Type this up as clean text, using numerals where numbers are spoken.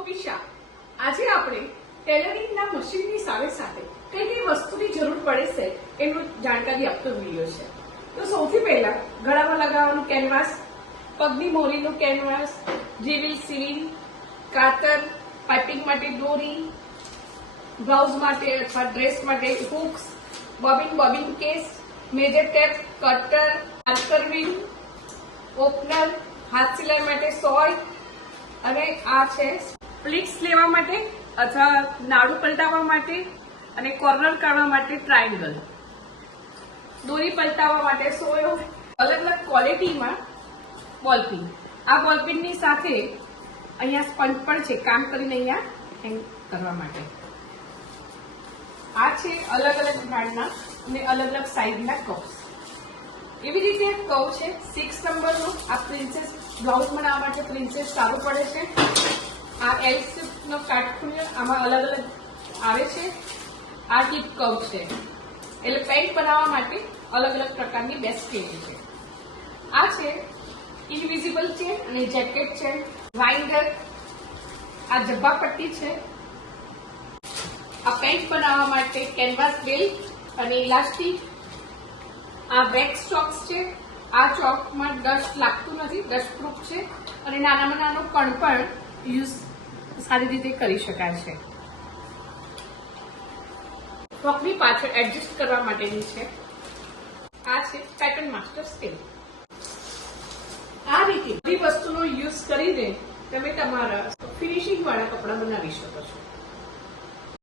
ગોપી શાહ। આજે આપણે ટેલરિંગના મશીનની સાથે કઈ કઈ વસ્તુની જરૂર પડે છે એનું જાણકારી આપતો વિડીયો છે। તો સૌથી પહેલા ગળામાં લગાવવાનું કેનવાસ, પગની મોરીનું કેનવાસ, જીવીલ સીલીન, કાતર, પાઇપિંગ માટે દોરી, બ્લાઉઝ માટે અથવા ડ્રેસ માટે hooks, bobbin case, measure tape, cutter, marker wheel, opener, હાથ સિલાઈ માટે સોય, અને આ છે પ્લિટ્સ લેવા માટે અથવા નાડું પલટાવવા માટે અને કોર્નર કાઢવા માટે ટ્રાયંગલ, દોરી પલટાવવા માટે સોયો, અલગ અલગ ક્વોલિટીમાં બોલપિન। આ બોલપિનની સાથે અહીંયા સ્પંજ પણ છે કામ કરીને અહીંયા હેંગ કરવા માટે। આ છે અલગ અલગ બ્રાન્ડના અને અલગ અલગ સાઇઝના કપ્સ। એવી રીતે કવ છે 6 નંબરનો। આ પ્રિન્સેસ બ્લાઉઝ બનાવવા માટે પ્રિન્સેસ સારું પડે છે। આ એલ શેપનો કાટખૂણિયો, આમાં અલગ અલગ આવે છે। આ ટીપ કવ છે એટલે પેન્ટ બનાવવા માટે અલગ અલગ પ્રકારની બેસ્ટ કેવી છે। આ છે ઇનવિઝિબલ ચેન અને જેકેટ છે, વાઇન્ડર, આ જબ્બા પટ્ટી છે, આ પેન્ટ બનાવવા માટે કેનવાસ બેલ્ટ અને ઇલાસ્ટિક, આ વેક્સ ચોક્સ છે। આ ચોકમાં ડસ્ટ લાગતું નથી, ડસ્ટ પ્રૂફ છે અને નાનામાં નાનો કણ પણ યુઝ સારી રીતે કરી શકાય છે। ફ્રોકની પાછળ એડજસ્ટ કરવા માટેની છે। આ છે પેટર્ન માસ્ટર સ્કેલ। આ રીતે બધી વસ્તુનો યુઝ કરીને તમે તમારા ફિનિશિંગ વાળા કપડા બનાવી શકો છો।